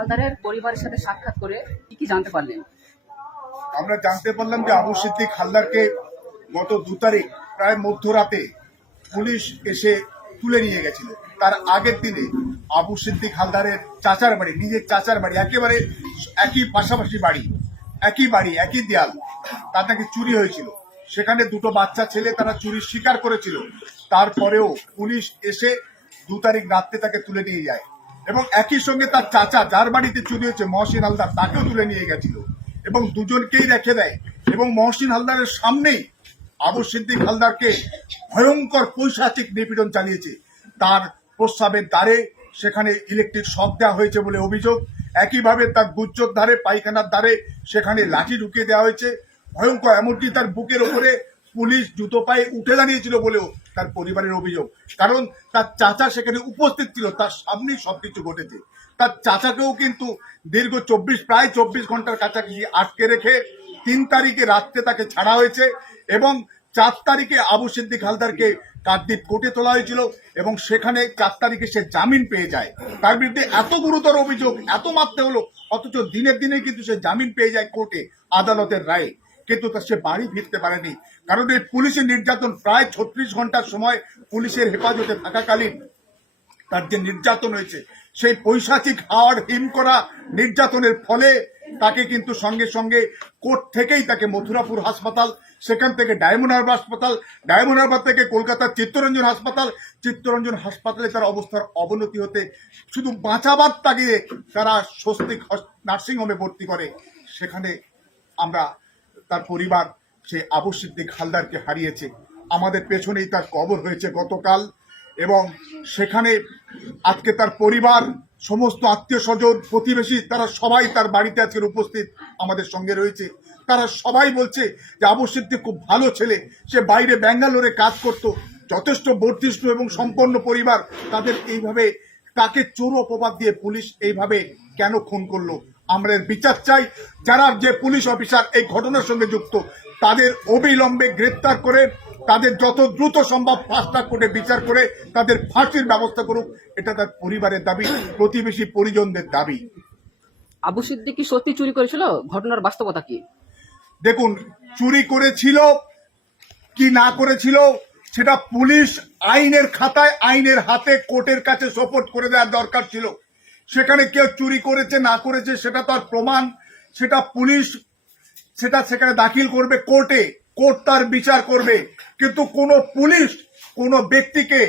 হালদারের পরিবারের সাথে সাক্ষাৎ করে কি কি জানতে পারলেন? আমরা জানতে পারলাম যে আবু সিদ্দিক হালদারকে গত দু তারিখ প্রায় মধ্যরাতে পুলিশ এসে তুলে নিয়ে গেছিল। তার আগের দিনে আবু সিদ্দিক হালদারের চাচার বাড়ি, নিজের চাচার বাড়ি, একেবারে একই পাশাপাশি বাড়ি, একই বাড়ি, একই দেয়াল, তার নাকি চুরি হয়েছিল। সেখানে দুটো বাচ্চা ছেলে তারা চুরির শিকার করেছিল। তারপরেও পুলিশ এসে দু তারিখ রাত্রে তাকে তুলে নিয়ে যায়। এবং একই সঙ্গে তার চাচা যার বাড়িতে চুরি হয়েছে, মহসিন হালদার, তাকেও তুলে নিয়ে গেছিল। এবং দুজনকেই রেখে দেয়। এবং মহসিন হালদারের সামনেই আবু সিদ্দিক হালদারকে ভয়ঙ্কর পৈশাচিক নিপীড়ন চালিয়েছে। তার প্রস্রাবের দ্বারে সেখানে ইলেকট্রিক শক দেওয়া হয়েছে বলে অভিযোগ। একইভাবে তার গুজ্জর ধারে, পায়খানার ধারে সেখানে লাঠি ঢুকিয়ে দেওয়া হয়েছে। ভয়ঙ্কর, এমনকি তার বুকের ওপরে পুলিশ জুতো পায়ে উঠে দাঁড়িয়েছিল বলেও তার পরিবারের অভিযোগ। কারণ তার চাচা সেখানে উপস্থিত ছিল, তার সামনেই সবকিছু ঘটেছে। তার চাচাকেও কিন্তু দীর্ঘ চব্বিশ, প্রায় চব্বিশ ঘণ্টার কাছাকাছি আটকে রেখে তিন তারিখে রাত্রে তাকে ছাড়া হয়েছে এবং চার তারিখে আবু সিদ্দিক হালদারকে কাকদ্বীপ কোর্টে তোলা হয়েছিল এবং সেখানে চার তারিখে সে জামিন পেয়ে যায়। তার বিরুদ্ধে এত গুরুতর অভিযোগ, এত মাত্রে হলো, অথচ দিনের দিনে কিন্তু সে জামিন পেয়ে যায় কোর্টে, আদালতের রায়ে। কিন্তু তা সে বাড়ি ফিরতে পারেনি। কারণ এই পুলিশের নির্যাতন প্রায় ছত্রিশ ঘণ্টার সময় পুলিশের হেফাজতে থাকাকালীন তার যে নির্যাতন হয়েছে, সেই পৈশাচিক হাওয়ার হিম করা নির্যাতনের ফলে তাকে কিন্তু সঙ্গে সঙ্গে কোর্ট থেকেই তাকে মথুরাপুর হাসপাতাল, সেখান থেকে ডায়মন্ড হারবার হাসপাতাল, ডায়মন্ড হারবার থেকে কলকাতার চিত্তরঞ্জন হাসপাতাল, চিত্তরঞ্জন হাসপাতালে তার অবস্থার অবনতি হতে শুধু বাঁচাবার তাগিয়ে তারা স্বস্তিক নার্সিংহোমে ভর্তি করে। সেখানে আমরা তার পরিবার, সে আবু সিদ্দিক হালদারকে হারিয়েছে। আমাদের পেছনেই তার কবর হয়েছে গতকাল এবং সেখানে আজকে তার পরিবার, সমস্ত আত্মীয় স্বজন প্রতিবেশী, তারা সবাই তার বাড়িতে আজকের উপস্থিত আমাদের সঙ্গে রয়েছে। তারা সবাই বলছে যে আবু সিদ্দিক খুব ভালো ছেলে, সে বাইরে ব্যাঙ্গালোরে কাজ করত, যথেষ্ট বর্ধিষ্ণু এবং সম্পন্ন পরিবার। তাদের এইভাবে তাকে চোর অপবাদ দিয়ে পুলিশ এইভাবে কেন খুন করল? আমরা বিচার চাই। যারা যে পুলিশ অফিসার এই ঘটনার সঙ্গে যুক্ত তাদের অবিলম্বে গ্রেপ্তার করে তাদের যত দ্রুত সম্ভব ফাস্ট কোর্টে বিচার করে তাদের ফাঁসির ব্যবস্থা করুক এটা তার পরিবারের দাবি প্রতিবেশী পরিজনদের দাবি। আবু সিদ্দিক কি সত্যি চুরি করেছিল? ঘটনার বাস্তবতা কি? দেখুন চুরি করেছিল কি না করেছিল সেটা পুলিশ আইনের খাতায় আইনের হাতে কোর্টের কাছে সোপোর্ট করে দেওয়ার দরকার ছিল। সেখানে কেউ চুরি করেছে, না করেছে, সেটা তার প্রমাণ, সেটা পুলিশ, সেটা সেখানে দাখিল করবে কোর্টে, কোর্ট তার বিচার করবে। কিন্তু কোনো পুলিশ, কোনো ব্যক্তিকে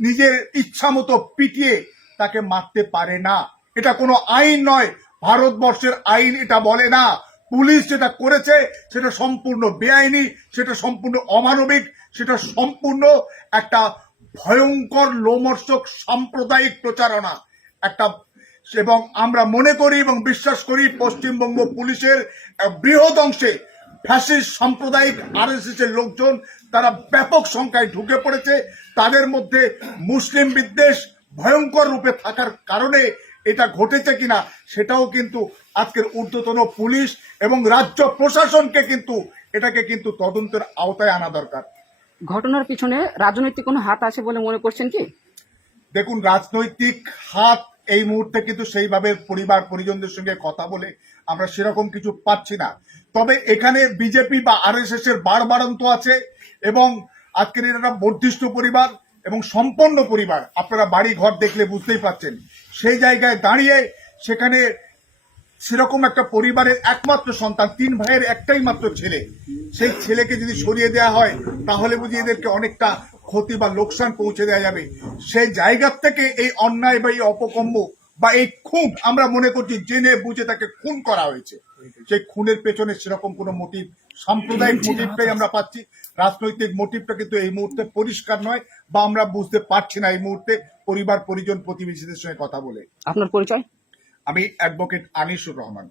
নিজের ইচ্ছা মতো পিটিয়ে তাকে মারতে পারে না। এটা কোনো আইন নয়, ভারতবর্ষের আইন এটা বলে না। পুলিশ যেটা করেছে, সেটা সম্পূর্ণ বেআইনি, সেটা সম্পূর্ণ অমানবিক, সেটা সম্পূর্ণ একটা ভয়ঙ্কর, লোমর্ষক, সাম্প্রদায়িক প্রচারণা, একটা এবং আমরা মনে করি এবং বিশ্বাস করি পশ্চিমবঙ্গ পুলিশের বৃহৎ অংশে ফ্যাসিস্ট সাম্প্রদায়িক এর লোকজন তারা ব্যাপক সংখ্যায় ঢুকে পড়েছে। তাদের মধ্যে মুসলিম বিদ্বেষ ভয়ঙ্কর রূপে থাকার কারণে এটা ঘটেছে কিনা সেটাও কিন্তু আজকের ঊর্ধ্বতন পুলিশ এবং রাজ্য প্রশাসনকে কিন্তু এটাকে কিন্তু তদন্তের আওতায় আনা দরকার। ঘটনার পিছনে রাজনৈতিক কোনো হাত আছে বলে মনে করছেন কি? দেখুন রাজনৈতিক হাত এই মুহূর্তে কিন্তু সেইভাবে পরিবার পরিজনদের সঙ্গে কথা বলে আমরা সেরকম কিছু পাচ্ছি না। তবে এখানে বিজেপি বা আর এস এর বাড়বাড়ন্ত আছে এবং আজকের এটা একটা বর্ধিষ্ঠ পরিবার এবং সম্পন্ন পরিবার। আপনারা বাড়ি ঘর দেখলে বুঝতেই পাচ্ছেন সেই জায়গায় দাঁড়িয়ে সেখানে সেরকম একটা পরিবারের একমাত্র সন্তান তিন ভাইয়ের একটাই মাত্র ছেলে। সেই ছেলেকে যদি সরিয়ে দেওয়া হয় তাহলে বুঝি এদেরকে অনেকটা ক্ষতি বা লোকসান পৌঁছে দেওয়া যাবে। সেই জায়গার থেকে এই অন্যায় বা এই অপকম্য বা এই খুন আমরা মনে করছি জেনে বুঝে তাকে খুন করা হয়েছে। সেই খুনের পেছনে সেরকম কোনো মোটিভ সাম্প্রদায়িক মোটিভটাই আমরা পাচ্ছি। রাজনৈতিক মোটিভটা কিন্তু এই মুহূর্তে পরিষ্কার নয় বা আমরা বুঝতে পারছি না এই মুহূর্তে পরিবার পরিজন প্রতিবেশীদের সঙ্গে কথা বলে। আপনার পরিচয়? আমি অ্যাডভোকেট আনিসুর রহমান।